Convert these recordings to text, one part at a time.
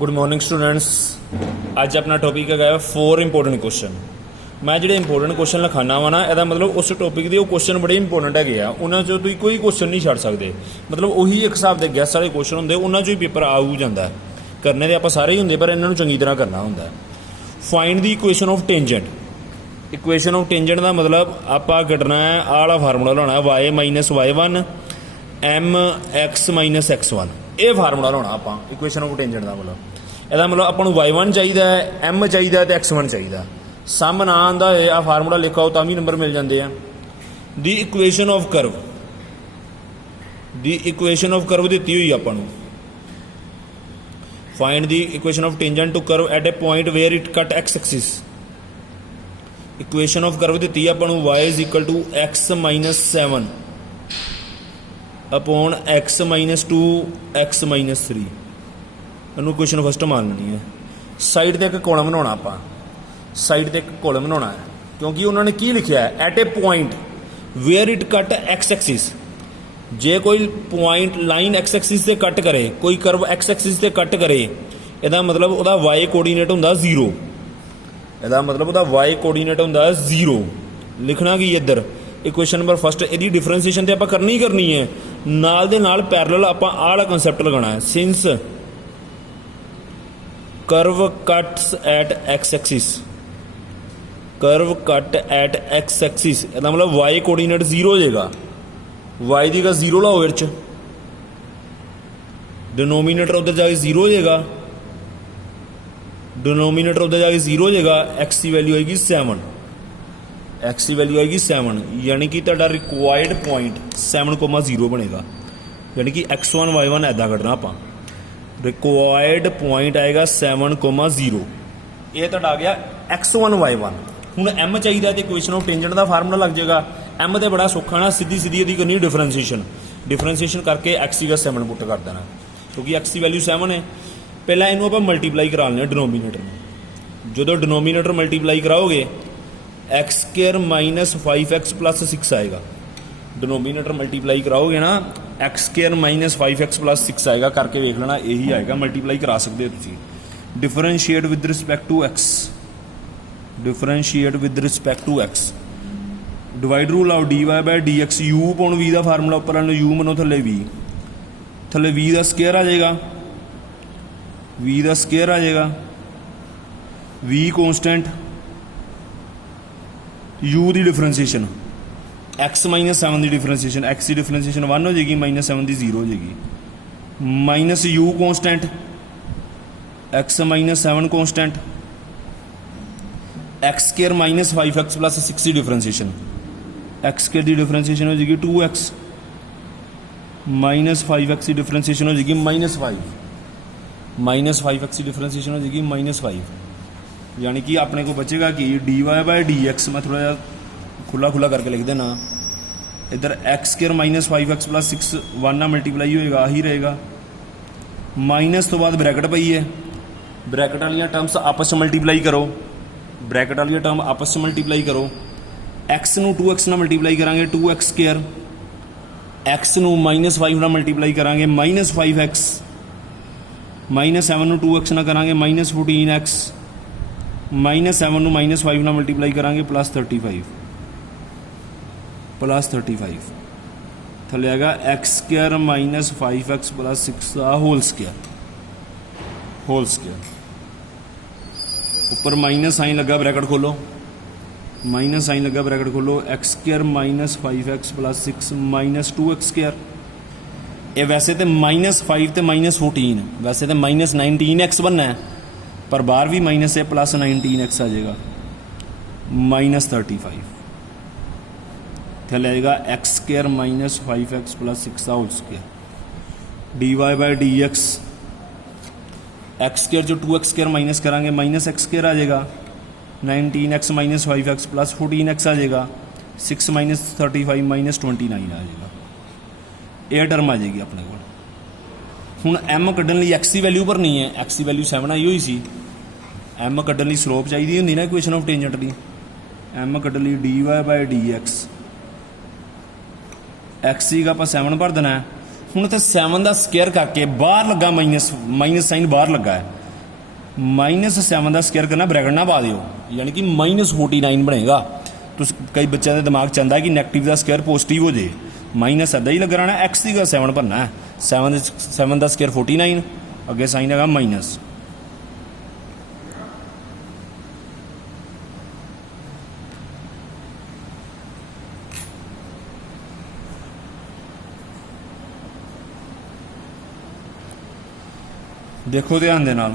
Good morning students. अज अपना topic है 4 important question. मैं जो इंपोर्टेंट क्वेश्चन लिखाना वा ना यदा मतलब उस टॉपिक के क्वेश्चन बड़े इंपोर्टेंट है, उन्होंने तुम कोई क्वेश्चन नहीं छड़ सकते। मतलब उही एक हिसाब के गैस वाले क्वेश्चन होंगे, उन्होंने ही पेपर आऊ जाता है। करने तो आप सारे ही होंगे पर इन्होंने चंगी तरह करना होंगे। Find the equation of tangent. Equation of tangent का मतलब आप कटना है आला फार्मूला लाना है y minus y1 m x minus x1। ये फार्मूला लाना आप इक्वेशन ऑफ टेंजेंट का मतलब ਇਹਦਾ मतलब अपन y1 चाहिए m चाहिए तो x1 चाहिए। सम ना आंदा है आ फार्मूला लिखाओ तो भी नंबर मिल जाते हैं। The equation of curve, the equation of curve दी हुई अपन। Find the equation of tangent to curve at a point where it cut X axis. Equation of curve दी अपन y is equal to x minus 7 upon x minus 2 x minus 3। इन्हू question first मान लेनी है। Side से एक column बनाना, आप side से एक कॉलम बनाना है क्योंकि उन्होंने की लिखा है at a point where it cut X axis. जे कोई पॉइंट लाइन एक्स एक्सिस से कट करे, कोई करव एक्स एक्सिस से कट करे, यदा मतलब वह वाई कोऑर्डिनेट होंदा 0। यदा मतलब वह वाई कोऑर्डिनेट होंदा 0। लिखना कि इधर इक्वेशन नंबर फस्ट यदि डिफरेंशिएशन तो आप करनी ही करनी है, नाल दे नाल पैरेलल आप आला कंसैप्ट लगाना है। Since curve cuts at x axis, curve cut at x axis इसका मतलब वाई कोऑर्डिनेट 0 हो जाएगा। वाई की 0 लाओ, इर्च डिनोमीनेटर उधर जाके 0 हो जाएगा, डिनोमीनेटर उधर जाके 0 हो जाएगा। एक्स की वैल्यू आएगी 7, एक्स की वैल्यू आएगी 7, यानी कि तुहाडा रिक्वायर्ड पॉइंट 7,0 बनेगा। यानी कि x1 y1 ऐदा कटना आप। रिक्वायर्ड पॉइंट आएगा 7,0। ये तो आ गया x1 y1। हूँ m चाहिए तो इक्वेशन ऑफ टेंजेंट का फार्मूला लग जाएगा। m तो बड़ा सौखा ना, सीधी सीधी यदि करनी डिफरेंशिएशन, डिफरेंशिएशन करके x की 7 पुट कर देना क्योंकि x की वैल्यू 7 है। पहला इनू आप मल्टीप्लाई करा लें डिनोमीनेटर में। जो डिनोमीनेटर मल्टीप्लाई कराओगे x square minus 5x plus 6 आएगा। डिनोमीनेटर मल्टीप्लाई कराओगे ना x square minus 5x plus 6 आएगा, करके देख लेना यही आएगा। मल्टीप्लाई करा सकते हो तुम। Differentiate with respect to x, differentiate with respect to x. Divide rule आओ dy बाय dx। u पौन v का फार्मूला उपर u मनो थले v, थले v का स्क्वायर आ जाएगा, v का स्क्वायर आ जाएगा। v कॉन्स्टेंट, u की डिफरेंशिएशन, x माइनस 7 की डिफरेंशिएशन, x की डिफरेंशिएशन 1 हो जाएगी, माइनस 7 की 0 हो जाएगी। Minus u constant, x minus 7 constant, x square minus 5x plus 6 की डिफरेंशिएशन, एक्स स्क्र की डिफरेंशिएशन हो जाएगी 2x, माइनस 5x की डिफरेंशिएशन हो जाएगी -5, माइनस 5x की डिफरेंशिएशन हो जाएगी -5। यानी कि अपने को बचेगा कि dy बाय dx। मैं थोड़ा खुला खुला करके लिख देना। इधर x square minus 5x plus 6 1 ना मल्टीप्लाई होएगा, ही रहेगा। माइनस तो बाद ब्रैकेट पई है, ब्रैकेट वाली टर्म्स आपस में मल्टीप्लाई करो, ब्रैकेट वाली टर्म आपस में मल्टीप्लाई करो। एक्स नू 2x ना मल्टीप्लाई करांगे 2x स्क्र, एक्स नू -5 ना मल्टीप्लाई करांगे -5x, -7 नू 2x ना करांगे -14x, -7 नू -5 ना मल्टीप्लाई करांगे +35, +35 थले आएगा x square minus 5x plus 6 का होल स्क्वायर, होल स्क्वायर। ऊपर माइनस साइन लगा, ब्रैकेट खोलो, माइनस साइन लगा, ब्रैकेट खोलो। X square minus 5x plus 6 minus 2x square. ये वैसे तो -5 तो -14, वैसे तो -19x बनना है, पर बाहर भी माइनस है, प्लस 19x आ जाएगा, -35 थले आएगा x square minus 5x plus 6 का whole square. dy by dx, x square जो 2x स्क्र माइनस करांगे -x स्क्र आ जाएगा, 19x minus 5x plus 14x आ जाएगा, 6 माइनस 35 माइनस 29 आ जाएगा। ये टर्म आ जाएगी अपने को। हुण m कड्ढन लई x की वैल्यू भरनी है, x की वैल्यू 7 आई हुई सी। m कड्ढन लई स्लोप चाहिए होंदी ना इक्वेशन ऑफ टेंजेंट की। m कड्ढन लई dy बाय dx, x का आप 7 भर देना है। हूँ तो 7 का स्केयर करके बाहर लगा माइनस साइन बाहर लगा है, -7 का स्केयर करना, ब्रैकेट ना पा दिओ, यानी कि -49 बनेगा। तो कई बच्चों के दिमाग च आंदा है कि नैगेटिव का स्केयर पॉजिटिव हो जाए, माइनस इदा ही लगा रहना, एक्स की 7 भरना है, 7 का स्केयर 49, अगे साइन है माइनस। देखो ध्यान दे नाल,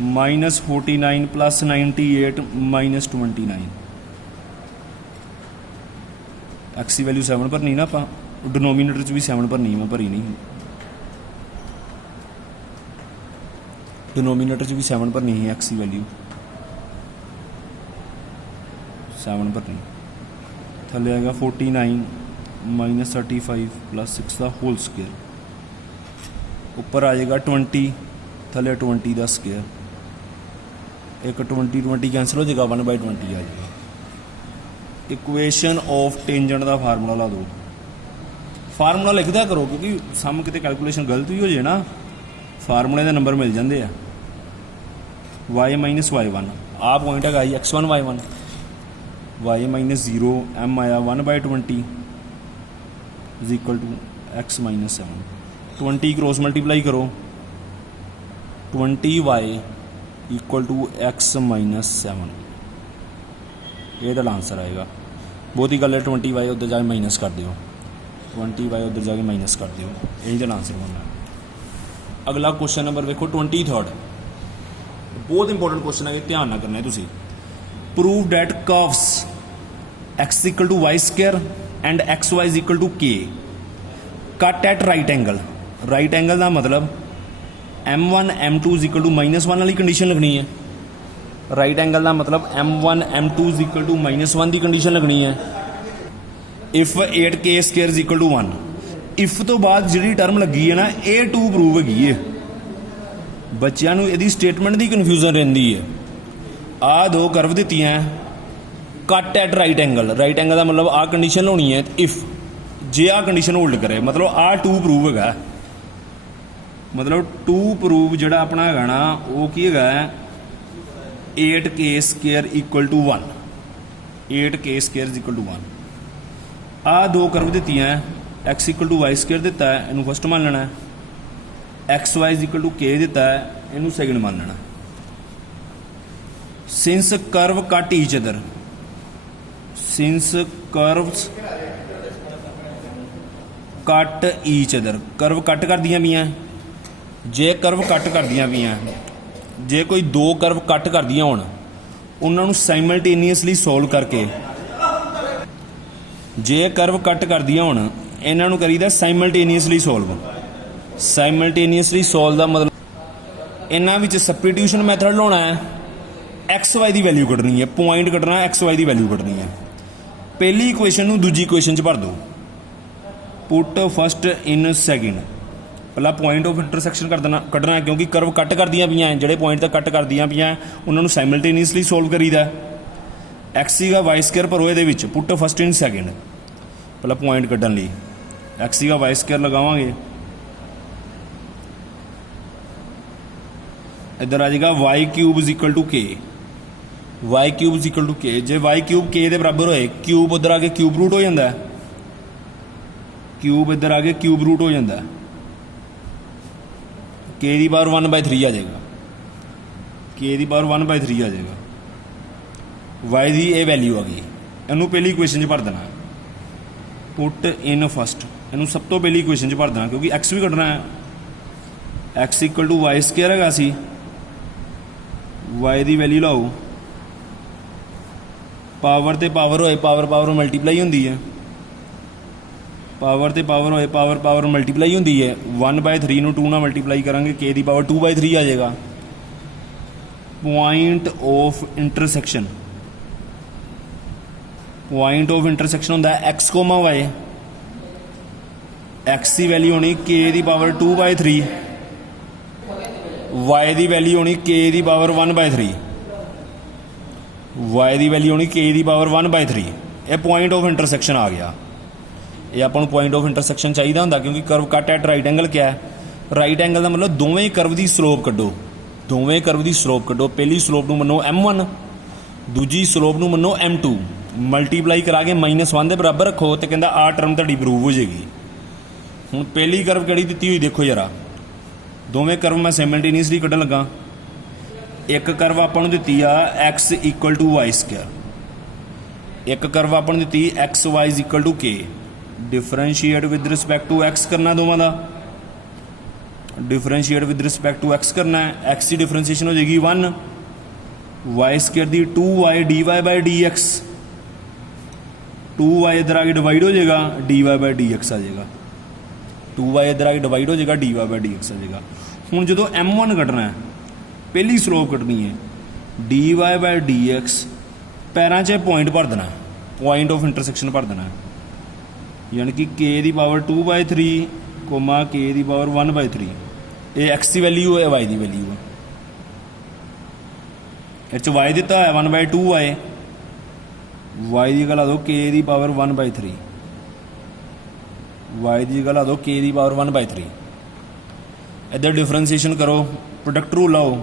-49 + 98 -29, एक्स की वैल्यू 7 भरनी ना, आप डिनोमीनेटर च भी 7 भरनी, मैं भरी नहीं, डिनोमीनेटर च भी 7 भरनी है, एक्स की वैल्यू 7 भरनी, थले आएगा 49 -35 + 6 का होल स्केयर, ऊपर आ जाएगा 20, थले 20 का स्केयर, एक 20 कैंसिल हो जाएगा, 1/20 आ जाएगा। इक्वेशन ऑफ टेंजेंट का फार्मूला ला दो, फार्मूला लिख दिया करो, क्योंकि सम कितने कैलकुलेशन गलत भी हो जाए ना, फार्मूले के नंबर मिल जाते हैं। y - y1 आ पॉइंट है x1 y1, y - 0 m आया 1/20 = x - 7, 20 क्रॉस मल्टीप्लाई करो, 20y = x - 7, ये आंसर आएगा। बहुत ही गल है, 20y उधर जाके माइनस कर दियो, 20y उधर जाके माइनस कर दियो, यही तो आंसर बनना है। अगला क्वेश्चन नंबर देखो 23, बहुत इंपॉर्टेंट क्वेश्चन है, ध्यान ना करना है तुसी। Prove that curves x = y² and xy = k cut at right angle, right angle का मतलब m1 m2 = -1 वाली कंडीशन लगनी है, राइट एंगल का मतलब m1 m2 = -1 की कंडीशन लगनी है। इफ 8k² = 1, इफ तो बाद जी टर्म लगी है ना, ये 2 प्रूव हैगी है। बच्चों को यदि स्टेटमेंट की कन्फ्यूजन रही है। आ 2 करव दी हैं, cut at right angle, right angle का मतलब आ कंडीशन होनी है, इफ जे आ कंडीशन होल्ड करे, मतलब आ 2 प्रूव है, मतलब 2 प्रूव जोड़ा अपना है ना, वो की है 8k² = 1, 8k² = 1। आ 2 करव दी हैं, x = y² दिता है, इनू फस्ट मान लेना है, xy = k दिता है, इनू सैकेंड मान लेना। Since curve cut each other, since curves cut each other, curve cut कर दियां भी हैं, जे कर्व कट कर दियां भी हैं, जे कोई 2 कर्व कट कर दियां होण, उन्होंने साइमल्टेनियसली सोल्व करके, जे कर्व कट कर दियां होण, इन्हों करीदा साइमल्टेनियसली सोल्व, साइमल्टेनियसली सोल्व का मतलब इन्हां विच सबस्टिट्यूशन मैथड लाना है, XY की वैल्यू कढ़नी है, पॉइंट कढ़ना, XY की वैल्यू कढ़नी है। पहली इक्वेशन नूं दूजी इक्वेशन च भर दो, पुट फस्ट इन सैकेंड, पहला पॉइंट ऑफ इंटरसैक्शन कर देना कढ़ना है, क्योंकि कर्व कट कर दियां पियां, जिहड़े पॉइंट तक कट कर दियां पियां उन्होंने साइमल्टेनियसली सोल्व करीदा। एक्स का y² भरो ये विच, पुट फस्ट इन सैकेंड, पहला पॉइंट कढ़न लई एक्स का y² लगावांगे, इधर आ जाएगा y³ = k, y³ = k, जे y³ k के बराबर होए, क्यूब उधर आके क्यूब रूट हो जाता है, क्यूब इधर आके क्यूब रूट हो जाता है, k की पावर 1/3 आ जाएगा, k की पावर 1/3 आ जाएगा, y की ये वैल्यू आ गई, इनू पहली इक्वेशन च भर देना, पुट इन फस्ट, इनू सब तो पहली इक्वेशन च भर देना, क्योंकि x भी कढ़ना है, x = y² है सी, y की वैल्यू लाओ, पावर ते पावर होए, पावर पावर मल्टीप्लाई होंदी है, पावर ते पावर होए, पावर पावर मल्टीप्लाई होंदी है, 1/3 नूं 2 नाल मल्टीप्लाई करांगे, k की पावर 2/3 आ जाएगा। Point of intersection, point of intersection होंदा है x, y, x की वैल्यू होनी k की पावर 2/3, y की वैल्यू होनी k की पावर 1/3, y की वैल्यू होनी k की पावर 1/3, ये पॉइंट ऑफ इंटरसैक्शन आ गया। ये आपको पॉइंट ऑफ इंटरसैक्शन चाहिए होंगे, क्योंकि curve cut at right angle क्या है, राइट एंगल का मतलब दोवें कर्व की स्लोप कड्डो, ਦੋਵੇਂ ਕਰਵ ਦੀ ਸਲੋਪ ਕੱਢੋ। ਪਹਿਲੀ ਸਲੋਪ ਨੂੰ ਮੰਨੋ m1, ਦੂਜੀ ਸਲੋਪ ਨੂੰ ਮੰਨੋ m2। ਮਲਟੀਪਲਾਈ ਕਰਾ ਕੇ -1 ਦੇ ਬਰਾਬਰ ਰੱਖੋ ਤੇ ਕਹਿੰਦਾ ਆਹ ਟਰਮ ਤੁਹਾਡੀ ਪ੍ਰੂਵ ਹੋ ਜਾਏਗੀ। ਹੁਣ ਪਹਿਲੀ ਕਰਵ ਕਿਹੜੀ ਦਿੱਤੀ ਹੋਈ ਦੇਖੋ ਜਰਾ, ਦੋਵੇਂ ਕਰਵ ਮੈਂ ਸਾਈਮਲਟੇਨੀਅਸਲੀ ਕੱਢਣ ਲੱਗਾ। ਇੱਕ ਕਰਵ ਆਪਾਂ ਨੂੰ ਦਿੱਤੀ ਆ x = y², ਇੱਕ ਕਰਵ ਆਪਾਂ ਨੂੰ ਦਿੱਤੀ xy = k। Differentiate with respect to x ਕਰਨਾ, ਦੋਵਾਂ ਦਾ differentiate with respect to x करना है। x की डिफरेंशिएशन हो जाएगी 1, y² दी 2y dy/dx, 2y इधर आगे डिवाइड हो जाएगा, dy/dx आ जाएगा, 2y इधर आगे डिवाइड हो जाएगा, dy/dx आ जाएगा। हुण जो m1 कटना है, पहली स्लोप कटनी है, dy/dx पैरां च पॉइंट भर देना, पॉइंट ऑफ इंटरसेक्शन भर देना, यानी कि k दी पावर 2/3 कोमा k दी पावर 1/3। ये x की वैल्यू है, y की वैल्यू है, इस y दिता है 1/2y, y की जगह ला दो k दी पावर 1/3, y की जगह ला दो k दी पावर 1/3। इधर डिफरेंशिएशन करो, प्रोडक्ट रूल लाओ,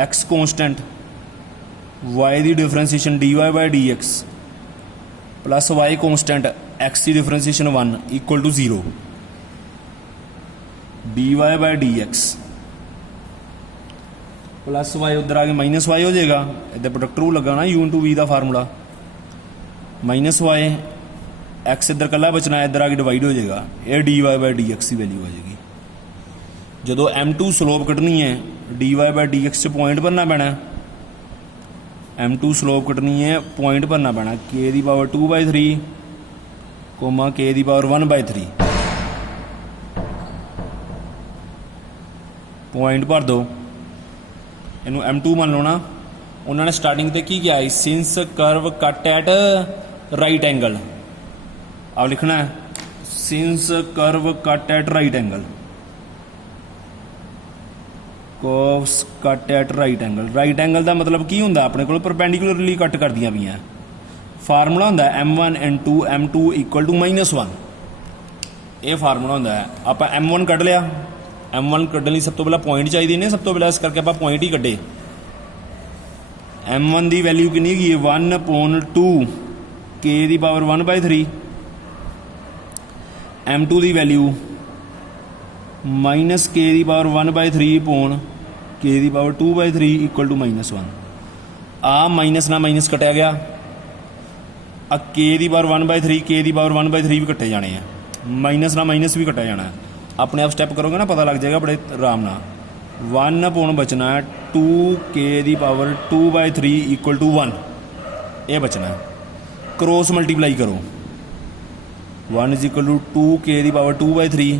x कॉन्स्टेंट, y की differentiation dy/dx plus y constant x की डिफरेंशिएशन 1 = 0, dy/dx प्लस y उधर आगे -y हो जाएगा। इधर प्रोडक्ट रूल लगा ना, u/v का फार्मूला, -y x इधर कला बचना, इधर आगे डिवाइड हो जाएगा, ये dy/dx की वैल्यू आ जाएगी। जो m2 स्लोप कटनी है, dy/dx से पॉइंट भरना पैना, m2 स्लोप कटनी है, पॉइंट भरना पैना, k दी पावर 2/3 कोमा k दी पावर 1/3, पॉइंट भर दो, इनू m2 मान लो ना। उन्होंने स्टार्टिंग ते की किया, since curve cut at right angle, अब लिखना है since curve cut at right angle, curves cut at right angle. Right angle का मतलब की होंदा, अपने को परपेंडिकुलरली कट कर दिया पईयां। फार्मूला होंदा m1 n2 m2 = -1, ये फार्मूला होंदा है। आप m1 कट लिया, m1 कढ़ने लिए सब तो पहला पॉइंट चाहिए ने, सब तो पहला इस करके आप पॉइंट ही कढ़े। m1 की वैल्यू कितनी है, 1/2 k दी पावर 1/3, m2 की वैल्यू -k दी पावर 1/3 k दी पावर 2/3 = -1। आ माइनस ना माइनस कटिया गया, आ k दी पावर 1/3 k दी पावर 1/3 भी कट्टे जाने हैं, माइनस ना माइनस भी कटा जाना है। अपने आप स्टैप करोगे ना, पता लग जाएगा बड़े आराम ना। 1 बचना है 2k दी पावर 2/3 = 1, ये बचना है। क्रॉस मल्टीप्लाई करो, 1 = 2k दी पावर 2/3।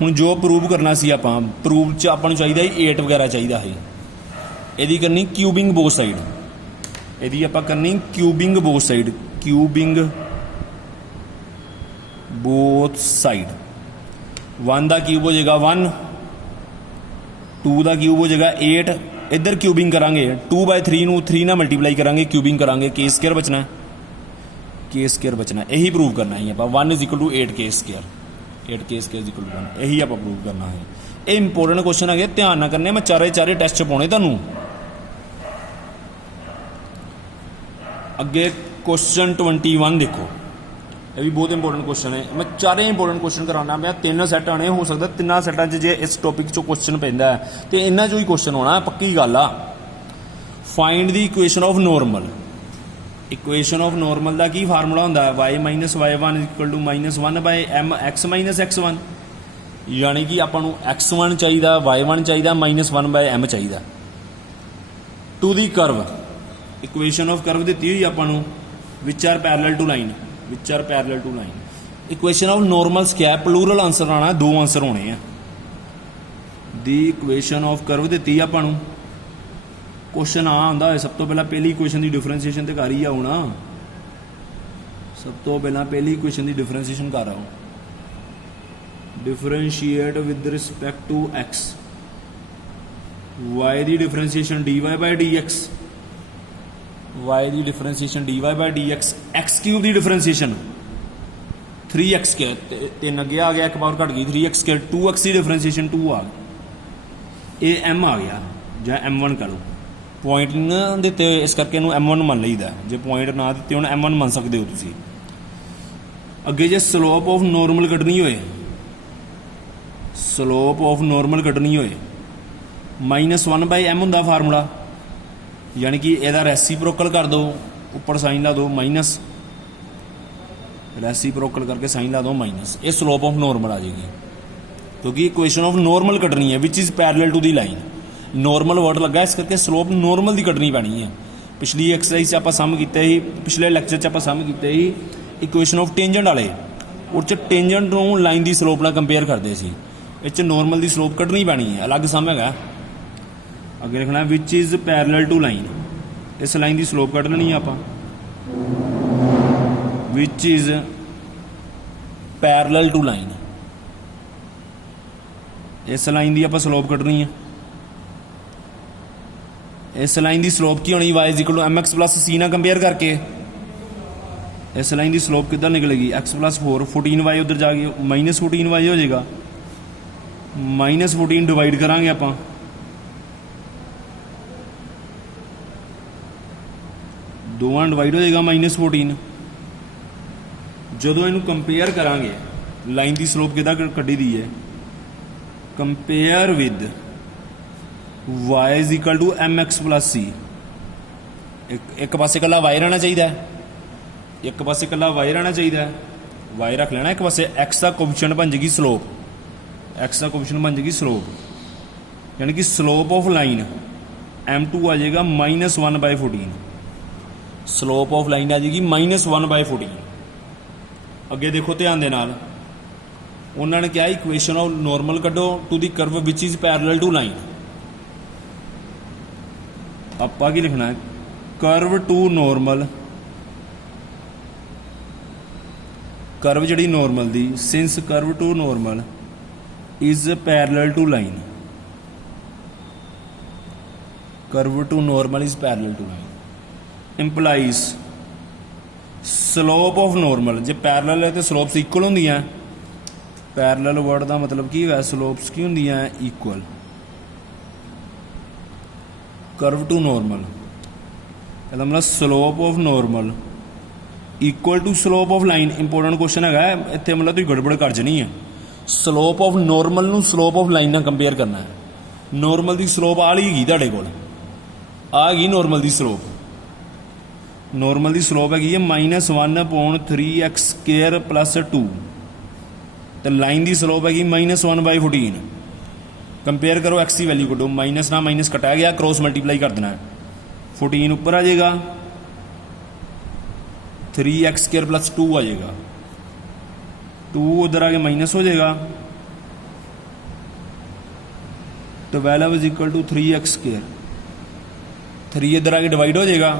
हुण जो प्रूव करना सी आपां, प्रूव च आपां नूं चाहीदा 8 वगैरह चाहीदा है। इहदी करनी क्यूबिंग बोथ साइड, इहदी आपां करनी cubing both side, cubing both side. 1 का क्यूब हो जाएगा 1, 2 का क्यूब हो जाएगा 8, इधर क्यूबिंग करांगे 2/3 नूं 3 ना मल्टीप्लाई करांगे, क्यूबिंग करांगे, k² बचना है, k² बचना है। यही प्रूव करना है आप, 1 = 8k², 8k² = 1, यही आप प्रूव करना है। ये इंपोर्टेंट क्वेश्चन है, ध्यान ना करने, मैं चारे टेस्ट पाने तुहानूं। अगे क्वेश्चन 21 देखो, ये भी बहुत इंपोर्टेंट क्वेश्चन है। मैं चारे इंपोर्टेंट क्वेश्चन कराना, मैं 3 सैट आने, हो सकता 3 सैटां जे इस टॉपिक चो क्वेश्चन पैंदा है तो इन्हां चों ही क्वेश्चन होना, पक्की गल आ। Find the equation of normal. Equation of normal का की फार्मूला होंदा है, y - y1 = -1/mx - x1, यानी कि आपां नूं x1 चाहिए, y1 चाहिए, -1/m चाहिए। To the curve, equation of curve दी हुई आपां नूं, which are parallel to line, which are parallel to line. Equation of normals क्या है, प्लूरल आंसर आना, 2 आंसर होने हैं। दी इक्वेशन ऑफ कर्व दी आपां नूं, क्वेश्चन आ आंदा है सब तो पहला पहली इक्वेशन की डिफरेंशिएशन तो कर ही आओ ना, सब तो पहला पहली इक्वेशन की डिफरेंशिएशन कर आओ। Differentiate with respect to x, y की डिफरेंशिएशन dy/dx, y की डिफरेंशिएशन dy/dx, x³ की डिफरेंशिएशन 3x², 3 अगे आ गया, एक बार घट गई 3x², 2x की डिफरेंशिएशन 2 आ गई, ये m आ गया। ਜਾਂ M1 ਕਹ ਲਓ। ਪੁਆਇੰਟ ਨਾ ਦਿੱਤੇ ਹੋਏ ਇਸ ਕਰਕੇ ਇਹਨੂੰ M1 ਮੰਨ ਲਈਦਾ। ਜੇ ਪੁਆਇੰਟ ਨਾ ਦਿੱਤੇ ਹੋਣ M1 ਮੰਨ ਸਕਦੇ ਹੋ ਤੁਸੀਂ। ਅੱਗੇ ਜੇ ਸਲੋਪ ਆਫ ਨੋਰਮਲ ਕੱਢਣੀ ਹੋਏ, ਸਲੋਪ ਆਫ ਨੋਰਮਲ ਕੱਢਣੀ ਹੋਏ -1/m ਹੁੰਦਾ ਫਾਰਮੂਲਾ, ਯਾਨੀ ਕਿ ਇਹਦਾ ਰੈਸੀਪ੍ਰੋਕਲ ਕਰ ਦਿਓ, ਉੱਪਰ ਸਾਈਨ ਲਾ ਦਿਓ ਮਾਈਨਸ, ਰੈਸੀਪ੍ਰੋਕਲ ਕਰਕੇ ਸਾਈਨ ਲਾ ਦਿਓ ਮਾਈਨਸ। ਇਹ ਸਲੋਪ ਆਫ ਨੋਰਮਲ ਆ ਜਾਏਗੀ, ਕਿਉਂਕਿ ਇਕੁਏਸ਼ਨ ਆਫ ਨੋਰਮਲ ਕੱਢਣੀ ਹੈ ਵਿਚ is parallel to the line. Normal word ਲੱਗਾ ਇਸ ਕਰਕੇ ਸਲੋਪ ਨੋਰਮਲ ਦੀ ਕੱਢਣੀ ਪੈਣੀ ਹੈ। ਪਿਛਲੀ ਐਕਸਰਸਾਈਜ਼ 'ਚ ਆਪਾਂ ਸਮ ਕੀਤੇ ਸੀ, ਪਿਛਲੇ ਲੈਕਚਰ 'ਚ ਆਪਾਂ ਸਮ ਕੀਤੇ ਸੀ ਇਕੁਏਸ਼ਨ ਆਫ ਟੇਂਜੈਂਟ ਵਾਲੇ, ਉਹ 'ਚ ਟੇਂਜੈਂਟ ਨੂੰ ਲਾਈਨ ਦੀ ਸਲੋਪ ਨਾਲ ਕੰਪੇਅਰ ਕਰਦੇ ਸੀ। ਇਹ 'ਚ ਨੋਰਮਲ ਦੀ ਸਲੋਪ ਕੱਢਣੀ ਪੈਣੀ ਹੈ, ਅਲੱਗ ਸਮ ਹੈਗਾ। ਅੱਗੇ ਲਿਖਣਾ ਵਿਚ ਇਜ਼ ਪੈਰਲਲ ਟੂ ਲਾਈਨ, ਇਸ ਲਾਈਨ ਦੀ ਸਲੋਪ ਕੱਢ ਲੈਣੀ ਆਪਾਂ। ਵਿਚ ਇਜ਼ ਪੈਰਲਲ ਟੂ ਲਾਈਨ, ਇਸ ਲਾਈਨ ਦੀ ਆਪਾਂ ਸਲੋਪ ਕੱਢਣੀ ਹੈ। ਇਸ ਲਾਈਨ ਦੀ ਸਲੋਪ ਕੀ ਹੋਣੀ, y = mx + c ਨਾਲ ਕੰਪੇਅਰ ਕਰਕੇ। ਇਸ ਲਾਈਨ ਦੀ ਸਲੋਪ ਕਿੱਦਾਂ ਨਿਕਲੇਗੀ, x + 4, 14y ਉੱਧਰ ਜਾ ਕੇ -14y ਹੋ ਜਾਏਗਾ। -14 ਡਿਵਾਈਡ ਕਰਾਂਗੇ ਆਪਾਂ, ਦੋਵਾਂ ਡਿਵਾਈਡ ਹੋ ਜਾਏਗਾ -14। ਜਦੋਂ ਇਹਨੂੰ ਕੰਪੇਅਰ ਕਰਾਂਗੇ, ਲਾਈਨ ਦੀ ਸਲੋਪ ਕਿੱਦਾਂ ਕੱਢੀ ਦੀ ਹੈ, compare with y = mx + c। ਇੱਕ ਪਾਸੇ ਇਕੱਲਾ y ਰਹਿਣਾ ਚਾਹੀਦਾ, ਇੱਕ ਪਾਸੇ ਇਕੱਲਾ y ਰਹਿਣਾ ਚਾਹੀਦਾ। y ਰੱਖ ਲੈਣਾ ਇੱਕ ਪਾਸੇ, x ਦਾ ਕੋਐਫੀਸ਼ੀਐਂਟ ਬਣ ਜਾਏਗੀ ਸਲੋਪ, x ਦਾ ਕੋਐਫੀਸ਼ੀਐਂਟ ਬਣ ਜਾਏਗੀ ਸਲੋਪ, ਯਾਨੀ ਕਿ ਸਲੋਪ ਆਫ ਲਾਈਨ m2 ਆ ਜਾਏਗਾ -1/14। ਸਲੋਪ ਆਫ ਲਾਈਨ ਆ ਜਾਏਗੀ -1/14। ਅੱਗੇ ਦੇਖੋ ਧਿਆਨ ਦੇ ਨਾਲ, ਉਹਨਾਂ ਨੇ ਕਿਹਾ ਇਕੁਏਸ਼ਨ ਆਫ ਨੋਰਮਲ ਕੱਢੋ to the curve which is parallel to line. ਆਪਾਂ ਕੀ ਲਿਖਣਾ ਹੈ, ਕਰਵ ਟੂ ਨੋਰਮਲ, ਕਰਵ ਜਿਹੜੀ ਨੋਰਮਲ ਦੀ, since curve to normal is parallel to line, curve to normal is parallel to line implies slope of normal. ਜੇ parallel ਹੈ ਤਾਂ slopes equal ਹੁੰਦੀਆਂ। ਪੈਰਲਲ ਵਰਡ ਦਾ ਮਤਲਬ ਕੀ ਹੋਇਆ, ਸਲੋਪਸ ਕੀ ਹੁੰਦੀਆਂ, ਇਕੁਅਲ। ਕਰਵ ਟੂ ਨੋਰਮਲ ਇਹਦਾ ਮਤਲਬ slope of normal equal to slope of line. Important question ਹੈਗਾ ਇੱਥੇ, ਮਤਲਬ ਤੁਸੀਂ ਗੜਬੜ ਕਰ ਜਣੀ ਹੈ। ਸਲੋਪ ਆਫ ਨੋਰਮਲ ਨੂੰ ਸਲੋਪ ਆਫ ਲਾਈਨ ਨਾਲ ਕੰਪੇਅਰ ਕਰਨਾ ਹੈ। ਨੋਰਮਲ ਦੀ ਸਲੋਪ ਆ ਲਈ ਹੈਗੀ ਤੁਹਾਡੇ ਕੋਲ, ਆ ਗਈ ਨੋਰਮਲ ਦੀ ਸਲੋਪ। ਨੋਰਮਲ ਦੀ ਸਲੋਪ ਹੈਗੀ ਹੈ -1/3x² + 2, ਤੇ ਲਾਈਨ ਦੀ ਸਲੋਪ ਹੈਗੀ -1/14। ਕੰਪੇਅਰ ਕਰੋ, x ਦੀ ਵੈਲਿਊ ਕੱਢੋ, ਮਾਈਨਸ ਨਾਲ ਮਾਈਨਸ ਕਟਾਇਆ ਗਿਆ, ਕ੍ਰੋਸ ਮਲਟੀਪਲਾਈ ਕਰ ਦੇਣਾ। 14 ਉੱਪਰ ਆ ਜਾਏਗਾ, 3x² + 2 ਆ ਜਾਏਗਾ, 2 उधर आगे माइनस हो जाएगा। 12 = 3x², 3 इधर आगे डिवाइड हो जाएगा,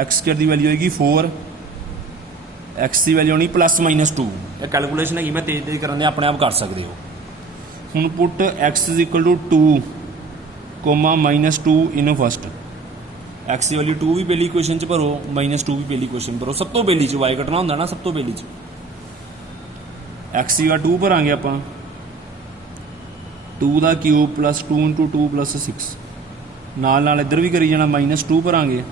x² की वैल्यू होगी 4, x की वैल्यू होनी +-2। ये कैलकुलेशन है, मैं तेज करने अपने आप कर सकते हो। हुण पुट x = 2, -2 इन फस्ट। x की वैल्यू 2 भी पहली इक्वेशन च भरो, -2 भी पहली इक्वेशन भरो। सब तो पहली च y कटना होंदा ना, सब तो पहली च x का 2 भरांगे आपां, 2 का क्यूब +2 × 2 + 6, नाल नाल इधर भी करी जाना, -2 भरांगे,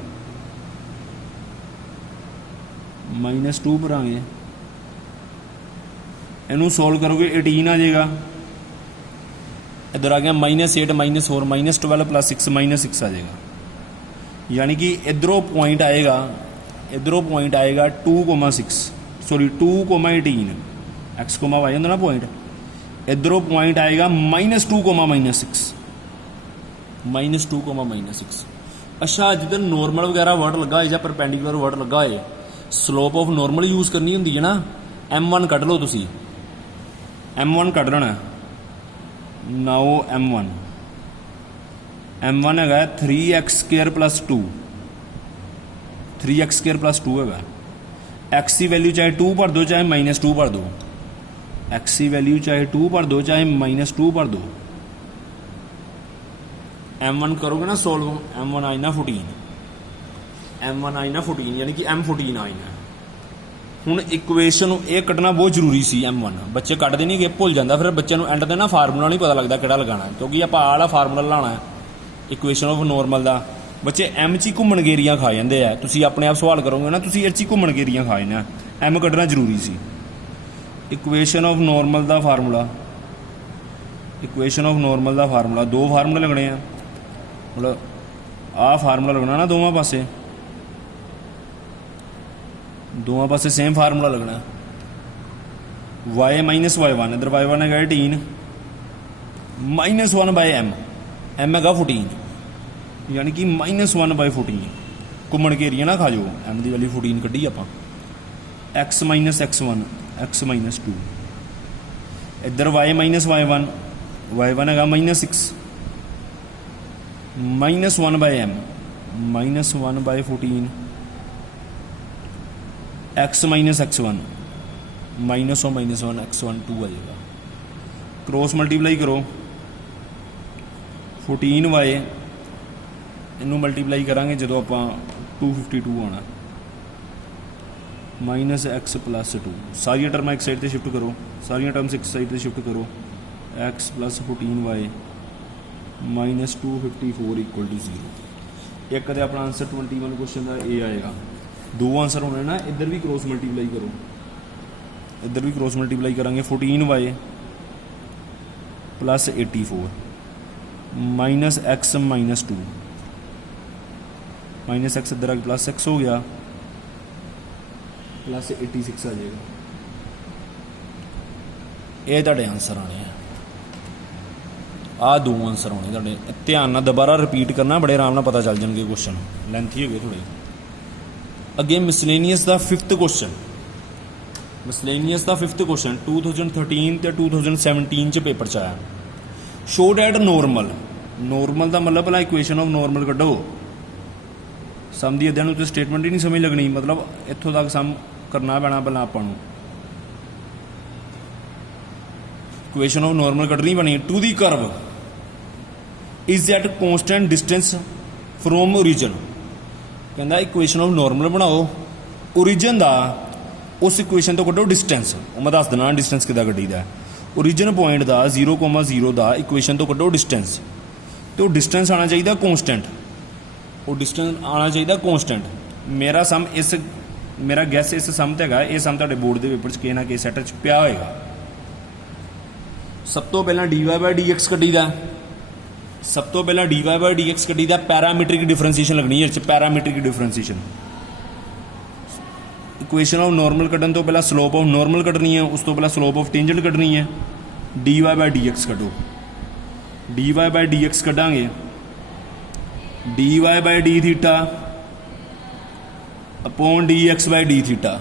-2 भरांगे। इनू सोल्व करोगे 18 आ जाएगा। इधर आ गया -8 -4 -12 + 6 -6 आ जाएगा। यानी कि इधरों पॉइंट आएगा, इधरों पॉइंट आएगा 2,6 सॉरी 2,18 x, y होंगे ना पॉइंट, इधरों पॉइंट आएगा -2, -6 -2, -6। अच्छा, जिधर नॉर्मल वगैरह वर्ड लगा हो या परपेंडिकुलर वर्ड लगा हो, स्लोप ऑफ नॉर्मल यूज़ करनी होंगी है ना। M1 कट लो तुसी, M1 कट लेना। नाउ M1 है 3x² + 2, 3x² + 2 है। x की वैल्यू चाहे 2 भर दो चाहे -2 भर दो, x की वैल्यू चाहे 2 भर दो चाहे -2 भर दो। M1 करोगे ना सोल्व, M1 आई ना 14, M1 आई ना 14, यानी कि M14 आई ना। ਹੁਣ ਇਕੁਏਸ਼ਨ ਨੂੰ ਇਹ ਕੱਢਣਾ ਬਹੁਤ ਜ਼ਰੂਰੀ ਸੀ। M1 ਬੱਚੇ ਕੱਢਦੇ ਨਹੀਂ, ਕਿ ਭੁੱਲ ਜਾਂਦਾ, ਫਿਰ ਬੱਚਿਆਂ ਨੂੰ ਐਂਡ ਤੇ ਨਾ ਫਾਰਮੂਲਾ ਨਹੀਂ ਪਤਾ ਲੱਗਦਾ ਕਿਹੜਾ ਲਗਾਉਣਾ, ਕਿਉਂਕਿ ਆਪਾਂ ਆਹ ਵਾਲਾ ਫਾਰਮੂਲਾ ਲਾਉਣਾ ਹੈ, ਇਕੁਏਸ਼ਨ ਆਫ ਨੋਰਮਲ ਦਾ ਬੱਚੇ ਐਮ 'ਚ ਹੀ ਘੁੰਮਣ ਗੇਰੀਆਂ ਖਾ ਜਾਂਦੇ ਆ। ਤੁਸੀਂ ਆਪਣੇ ਆਪ ਸਵਾਲ ਕਰੋਗੇ ਨਾ, ਤੁਸੀਂ ਇਹ 'ਚ ਹੀ ਘੁੰਮਣ ਗੇਰੀਆਂ ਖਾ ਜਾਂਦੇ ਆ। ਐਮ ਕੱਢਣਾ ਜ਼ਰੂਰੀ ਸੀ। ਇਕੁਏਸ਼ਨ ਆਫ ਨੋਰਮਲ ਦਾ ਫਾਰਮੂਲਾ, ਇਕੁਏਸ਼ਨ ਆਫ ਨੋਰਮਲ ਦਾ ਫਾਰਮੂਲਾ, ਦੋ ਫਾਰਮੂਲੇ ਲੱਗਣੇ ਆ। ਮਤਲਬ ਆਹ ਫਾਰਮੂਲਾ ਲੱਗਣਾ ਨਾ ਦੋਵਾਂ ਪਾਸੇ, ਦੋਵਾਂ ਪਾਸੇ सेम फार्मूला लगना। y माइनस y1, इधर y1 है 18 -1 बाय m, m है 14, यानी कि -1 बाय 14। घुमन घेरिया ना खा जाओ, m की वैल्यू 14 कढ़ी आप। x minus x1, x minus 2, इधर y माइनस y1, y1 है -6 -1 by m, -1 by 14, x minus x1, -1 x1 2 आ जाएगा। क्रॉस मल्टीप्लाई करो 14y, इनू मल्टीप्लाई करांगे जो आप 252 आना, -x + 2। सारिया टर्म एक साइड से शिफ्ट करो, सारिया टर्म्स एक साइड से शिफ्ट करो। x + 14y -254 = 0। एक तो अपना आंसर 21 क्वेश्चन का ये आएगा। दो आंसर होने ना, इधर भी क्रॉस मल्टीप्लाई करो, इधर भी क्रॉस मल्टीप्लाई करांगे। 14y + 84 -x - 2, -x इधर आगे +x हो गया, +86 आ जाएगा। ये तुहाडे आंसर आने हैं। आ दो आंसर होने तुहाडे। ध्यान नाल दोबारा रिपीट करना, बड़े आराम नाल पता चल जाएंगे। क्वेश्चन लेंथी हो गए थोड़े। अगे मिसलेनियस का 5th क्वेश्चन, मिसलेनियस का 5th क्वेश्चन 2013 ते 2017 च पेपर च आया। शो डैट नॉर्मल, नॉर्मल का मतलब भला इक्वेशन ऑफ नॉर्मल कड्ढो। सम की अद्धियां तो स्टेटमेंट ही नहीं समझ लगनी, मतलब इत्थों तक सम करना पैना भला आपां नूं। इक्वेशन ऑफ नॉर्मल कड्ढनी पैनी। To the curve is at constant distance from origin. कहता इक्वेशन ऑफ नॉर्मल बनाओ, ओरिजिन का उस इक्वेशन तो कड्ढो डिस्टेंस। मैं दस देना डिस्टेंस किदा कड्ढीदा। ओरिजिन पॉइंट का 0,0 का इक्वेशन तो कड्ढो डिस्टेंस, तो डिस्टेंस आना चाहिए कॉन्स्टेंट, वो डिस्टेंस आना चाहिए कॉन्स्टेंट। मेरा सम इस, मेरा गैस इस सम ते हैगा, ये सम तुहाडे बोर्ड के पेपर के ना के सैट च पिया होएगा। सब तो पहला dy/dx कड्ढीदा, सब तो पहला dy/dx कड्ढीदा। पैरामीट्रिक डिफरेंसीएशन लगनी है, पैरामीट्रिक डिफरेंसीएशन। इक्वेशन ऑफ नॉर्मल कड्ढन तो पहला स्लोप ऑफ नॉर्मल कड्ढनी है, उस तो पहला स्लोप ऑफ टेंजेंट कड्ढनी है। dy/dx कड्ढो, dy/dx कड्ढांगे dy/d θ upon dx/d θ।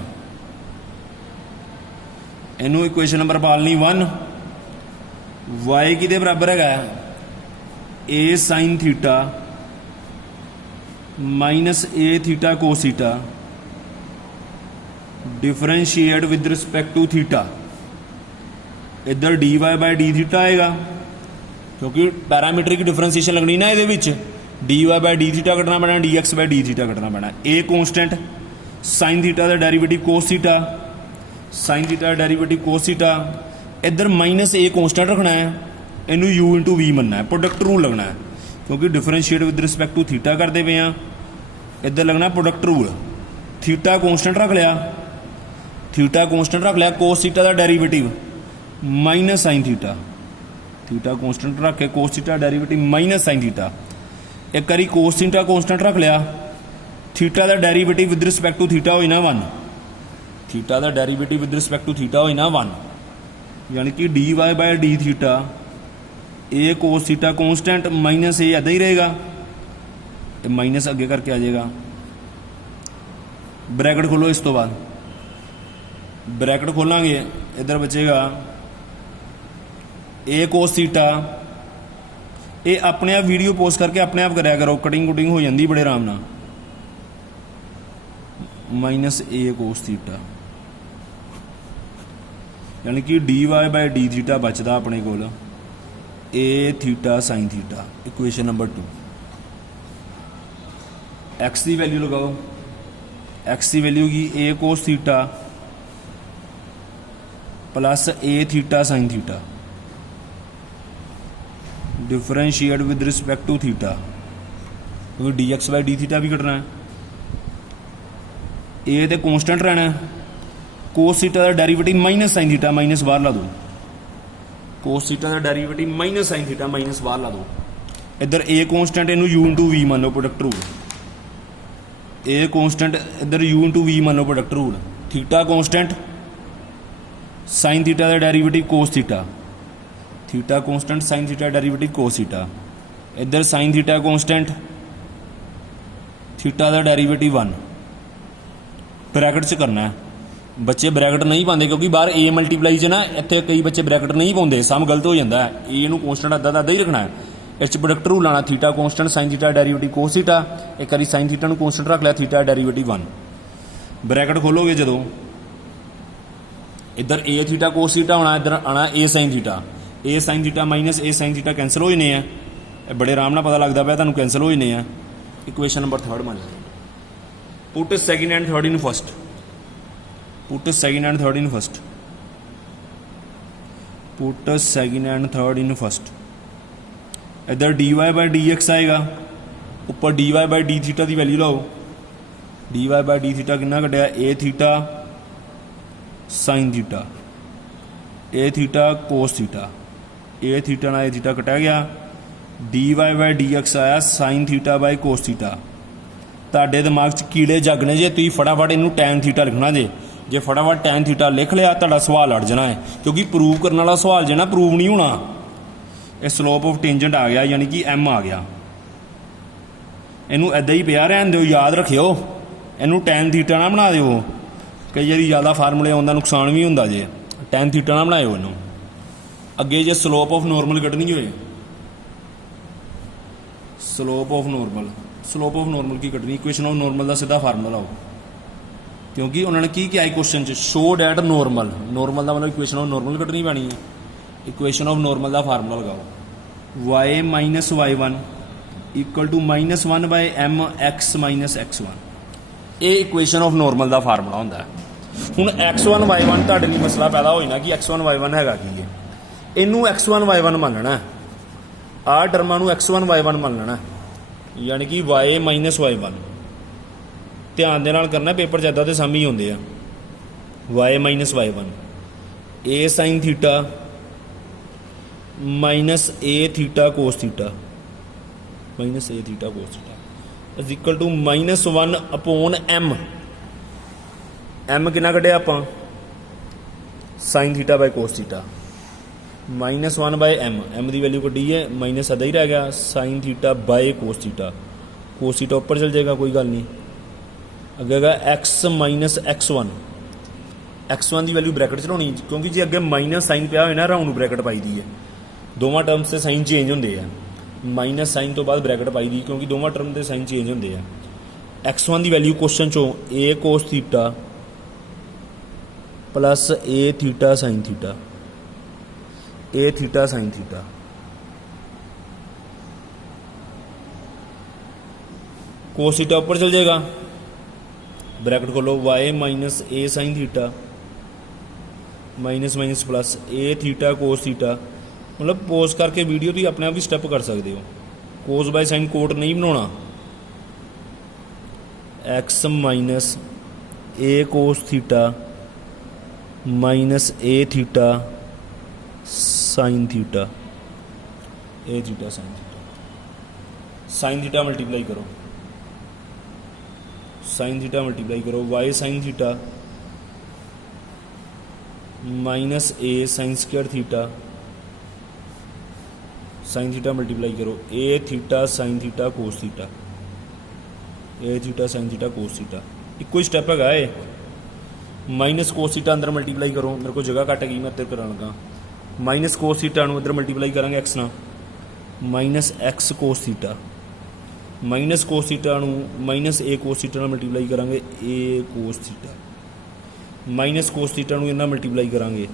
इनू इक्वेशन नंबर पालनी 1। y किहदे बराबर है? a sin theta minus a theta cos theta differentiate with respect to theta. इधर dy/d थीटा आएगा, क्योंकि पैरामीट्रिक डिफरेंशिएशन लगनी ना, ये dy/d थीटा कटना पैना, dx/d थीटा कटना पैना। a कॉन्स्टेंट, sin थीटा का derivative cos theta, sin theta का डेरीवेटिव cos थीटा। इधर -a कॉन्स्टेंट रखना है, इनू u × v मनना है, प्रोडक्ट रूल लगना है, क्योंकि differentiate with respect to theta करते पे हैं। इधर लगना प्रोडक्ट रूल। थीटा कॉन्स्टेंट रख लिया, थीटा कॉन्स्टेंट रख लिया, cos थीटा का derivative minus sin theta, theta constant रख के cos theta derivative minus sin theta. एक बारी cos थीटा कॉन्स्टेंट रख लिया, थीटा का derivative with respect to theta होई ना 1, थीटा का derivative with respect to theta होई ना 1, यानी कि dy/d theta a cos theta constant minus a ऐदा ही रहेगा, माइनस अगे करके आ जाएगा। ब्रैकेट खोलो, इस तो बाद ब्रैकेट खोलांगे, इधर बचेगा a cos थीटा। ये अपने आप वीडियो पोस्ट करके अपने आप कराया करो, कटिंग कुटिंग हो जाती बड़े आराम नाल। माइनस a cos थीटा, यानी कि dy/d थीटा बचता अपने कोल a theta sin theta. Equation number 2। x की वैल्यू लगाओ, x की वैल्यू की a cos theta plus a theta sin theta differentiate with respect to theta. क्योंकि D X by D theta भी कटना है। ए तो कॉन्स्टेंट रहना है, कोस थीटा का derivative minus sine theta minus बाहर ला दो, कोस थीटा का derivative minus sine theta minus बाहर ला दो। इधर ए कॉन्स्टेंट इनू यू इंटू वी मान लो प्रोडक्ट रूल, ए कॉन्स्टेंट इधर यू इंटू वी मान लो product rule, theta constant sine theta का derivative cos theta, theta constant sine theta derivative cos theta, इधर साइन थीटा कॉन्स्टेंट थीटा का derivative 1 bracket च करना है। बच्चे ब्रैकेट नहीं पाते क्योंकि बाहर ए मल्टीप्लाई च ना इतने कई बच्चे ब्रैकेट नहीं पाते, सम गलत हो जाता है। ए नू कॉन्स्टेंट अद्धा अद्धा ही रखना है, इस प्रोडक्ट रूल लाना, theta constant sine theta derivative cos theta, एक बार साइन थीटा कॉन्स्टेंट रख लिया, थीटा डेरीवेटिव 1 ब्रैकेट खोलोगे जो इधर ए थीटा कोस थीटा होना, इधर आना ए sine theta, A sine theta minus A sine theta cancel हो जाने हैं, बड़े आराम नाल पता लगता पाया तुहानूं कैंसल हो जाने हैं। इक्वेशन नंबर 3 मान लो, put second and third in first, put second and third in first, put second and third in first. इधर D Y by D X आएगा, ऊपर D Y by D theta की value लाओ, D Y by D theta कितना कटिया, A theta sine theta, A theta cos theta, A theta ना A theta कटा गया, D Y by D X आया sine theta by cos theta. तुहाडे दिमाग च कीड़े जागने जे, तुसीं फटाफट इनू टैन थीटा लिखना जे फटाफट टैन थीटा लिख लिया तुहाडा सवाल अड़ जाना है, क्योंकि प्रूव करने वाला सवाल जो ना प्रूव नहीं होना। ये स्लोप ऑफ टेंजेंट आ गया यानी कि एम आ गया, इनू इदा ही पिया रहन दो, याद रखियो, इनू टैन थीटा ना बना दिओ, कई बार ज़्यादा फार्मूले आउंदा नुकसान भी होंदा जे, टैन थीटा ना बनाओ इनू। अगे जे स्लोप ऑफ नॉर्मल कटनी होए, slope of normal, slope of normal की कटनी, इक्वेशन ऑफ नॉर्मल का सीधा फार्मूला लाओ, क्योंकि उन्होंने की किया question show that normal, normal का मतलब इक्वेशन ऑफ नॉर्मल कटनी पैनी है। इक्वेशन ऑफ नॉर्मल का फार्मूला लगाओ, y minus y one equal to minus 1 by m x minus x 1, ये इक्वेशन ऑफ नॉर्मल का फार्मूला होंदा है। हुण x1 y1 तुहाडे लई मसला पैदा हो जाना कि x1 y1 हैगा की है, इनू x1 y1 मान लेना है, आ टर्मां नू x1 y1 मान लेना है, यानी कि y माइनस y1। ध्यान दे नाल करना, पेपर ज़्यादा तो सामी होंदे आ, y minus y1 a sine theta minus A theta cos theta, minus A theta cos theta is equal to minus 1 upon m, m कितना कढ़िया आपां sine theta by cos theta, minus 1 by m, m की value कढ़ी है, minus अदा ही रह गया, sine theta by cos theta, cos theta ऊपर चल जाएगा कोई गल नहीं, अगे हैगा एक्स माइनस x1, x1 की वैल्यू ब्रैकेट च लानी, क्योंकि जो अगे माइनस साइन पिया हो ना राउंड ब्रैकेट पाई दी है, दोवां टर्म से साइन चेंज होंगे हैं, माइनस साइन तो बाद ब्रैकेट पाई दी क्योंकि दोवां टर्म के साइन चेंज होंगे हैं। x1 की वैल्यू क्वेश्चन चो A cos theta plus A theta sine theta, A theta sine theta, cos theta ऊपर चल जाएगा, ब्रैकेट खोलो, Y minus A sine theta minus minus plus A theta cos theta. मतलब पोज करके वीडियो भी अपने आप भी स्टैप कर सकते हो, कोस बाय साइन कोट नहीं बनाना, X minus A cos theta minus A theta sine theta, A theta sine theta, sine theta multiply करो, साइन थीटा मल्टीप्लाई करो, Y sine theta minus A sine square theta, sine theta multiply करो, A theta sine theta cos theta, A theta sine theta cos theta, एक ही step है ये, minus cos theta अंदर multiply करो, मेरे को जगह घट गई मैं इधर करा लगा, माइनस कोस थीटा इधर मल्टीप्लाई करांगे एक्स ना, minus X cos theta, minus cos theta minus A cos theta multiply करांगे A cos theta, minus cos theta इन्ना मल्टीप्लाई करांगे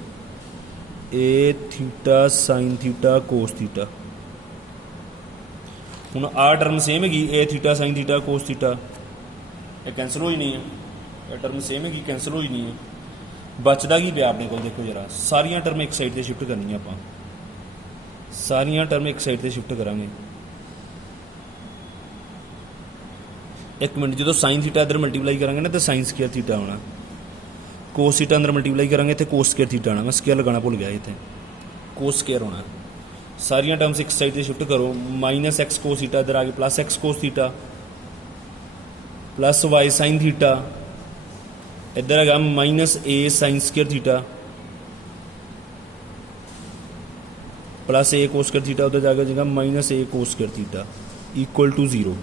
A theta sine theta cos theta. हुण आ टर्म सेम हैगी A theta sine theta cos theta, ये cancel हो ही नहीं है, ये टर्म सेम हैगी कैंसल हो ही नहीं है, बचदा की पिया अपने को देखो जरा, सारिया टर्म एक साइड से शिफ्ट करनी आपां, सारिया टर्म एक साइड से शिफ्ट करांगे, एक मिनट, जो साइन थीटा इधर मल्टीप्लाई करांगे ना तो साइन स्केयर थीटा होना, कोस थीटा अंदर मल्टीप्लाई करांगे तो कोस स्केयर थीटा आना। मैं स्केयर लगाना भुल गया इतने, कोस स्केयर होना। सारिया टर्म्स एक साइड से शिफ्ट करो, माइनस एक्स कोस थीटा इधर आ गया, plus X cos theta plus Y sine theta, इधर है minus A sine square theta plus A cos square theta, उधर जाकर जगह minus A cos square theta equal to 0।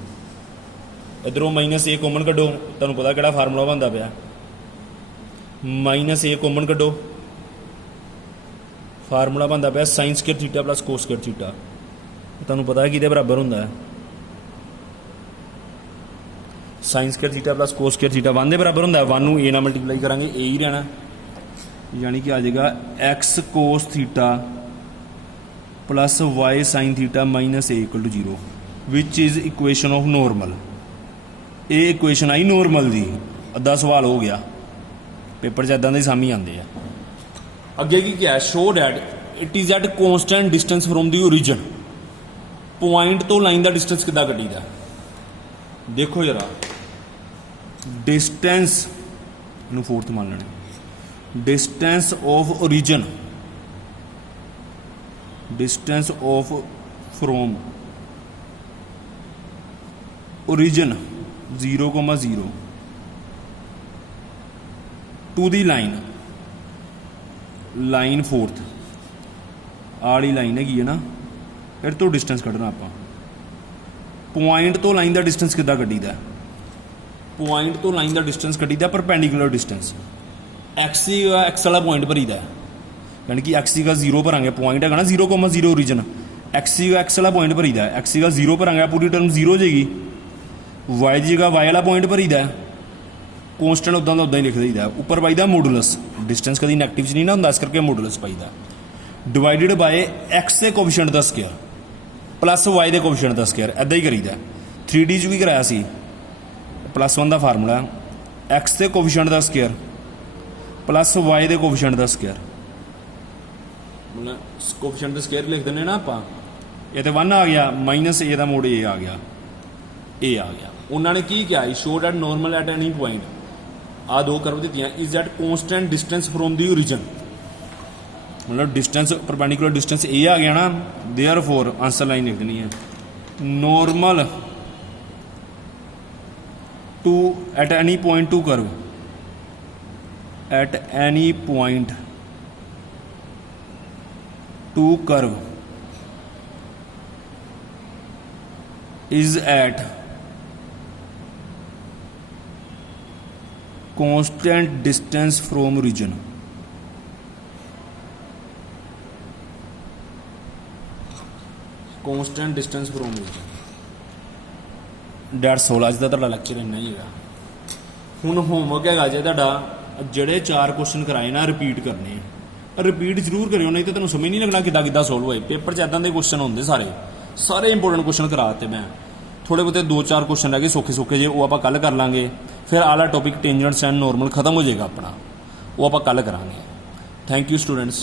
इधरों माइनस ए कॉमन कड्डो, तुहानूं पता किहड़ा फार्मूला बनता पाया, माइनस ए कॉमन कड्डो, फार्मूला बनता पाया sine square theta plus cos square theta. तुहानूं पता है किहदे बराबर हुंदा है, sine square theta plus cos square theta 1 के बराबर होंगे। 1 नूं ए नाल मल्टीप्लाई करांगे ए ही रहना, यानी कि आ जाएगा x cos theta plus Y sine theta minus a equal to 0 which is equation of normal. ये इक्वेशन आई नॉर्मल की, अद्धा सवाल हो गया, पेपर च इदां दे सामने आते हैं। अगे की क्या है, show that it is at constant distance from the origin. Point तो लाइन का डिस्टेंस कितना कटीदा, देखो जरा, डिस्टेंस इनू फोर्थ मान लेने, distance of origin, distance of from origin 0,0 to the line, line फोर्थ आड़ी लाइन है ना, इस तो डिस्टेंस कढ़ना आप। पॉइंट तो लाइन का डिस्टेंस कितना कटीदा, पॉइंट तो लाइन का डिस्टेंस कटीदा परपेंडिकुलर डिस्टेंस। एक्स एक्स वाला पॉइंट भरीदा है, यानी कि एक्स का 0 भरांगे, पॉइंट है ना 0,0 ओरिजिन, एक्स वाला पॉइंट भरीदा है, एक्स का 0 भरांगे पूरी टर्म 0 हो जाएगी। वाई की जगह वाई वाला पॉइंट भरीदा है, कॉन्स्टेंट उदा का उदा ही लिख दईदा, उपर पाईदा मॉडुलस, डिस्टेंस कभी नैगेटिव च नहीं ना होंदा, इस करके मॉडुलस पाईदा, डिवाइडेड बाय एक्स के कोफिशिएंट का स्केयर प्लस वाई के कोफिशिएंट का स्केयर, इदा ही करीदा। 3D च भी कराया सी, +1 का फार्मूला एक्स के कोफिशिएंट का स्केयर प्लस वाई के कोफिशिएंट का स्केयर, मतलब कोफिशिएंट का स्केयर लिख देने ना आप, ये तो 1 आ गया, माइनस ए का मोड ए आ गया, ए आ गया। उन्होंने की किया, showed at normal at any point, आ दो curve the, is at constant distance from the origin, मतलब डिस्टेंस परपेंडिकुलर डिस्टेंस ए आ गया ना, देयरफॉर आंसर लाइन लिख देनी है, normal to at any point to curve, at any point to curve is at constant distance from origin, constant distance from origin। डेढ़ 16 ਅੱਜ ਦਾ ਤੁਹਾਡਾ ਲੈਕਚਰ ਇੰਨਾ ਹੀ ਹੈਗਾ। ਹੁਣ ਹੋਮਵਰਕ ਹੈਗਾ ਜੇ ਤੁਹਾਡਾ, ਜਿਹੜੇ 4 ਕੁਐਸਚਨ ਕਰਾਏ ਨਾ ਰਿਪੀਟ ਕਰਨੇ, ਰਿਪੀਟ ਜ਼ਰੂਰ ਕਰਿਓ, ਨਹੀਂ ਤਾਂ ਤੁਹਾਨੂੰ ਸਮਝ ਨਹੀਂ ਲੱਗਣਾ ਕਿੱਦਾਂ ਕਿੱਦਾਂ ਸੋਲਵ ਹੋਏ। ਪੇਪਰ 'ਚ ਇਦਾਂ ਦੇ ਕੁਐਸਚਨ ਹੁੰਦੇ ਸਾਰੇ ਇੰਪੋਰਟੈਂਟ ਕੁਐਸਚਨ ਕਰਾ ਦਿੱਤੇ ਮੈਂ, थोड़े बहुते 2-4 क्वेश्चन रह गए सौखे सौखे जे, वो आप कल कर लाँगे। फिर आला टॉपिक टेंजेंट्स एंड नॉर्मल खत्म हो जाएगा अपना, वो आप कल करांगे। Thank you students.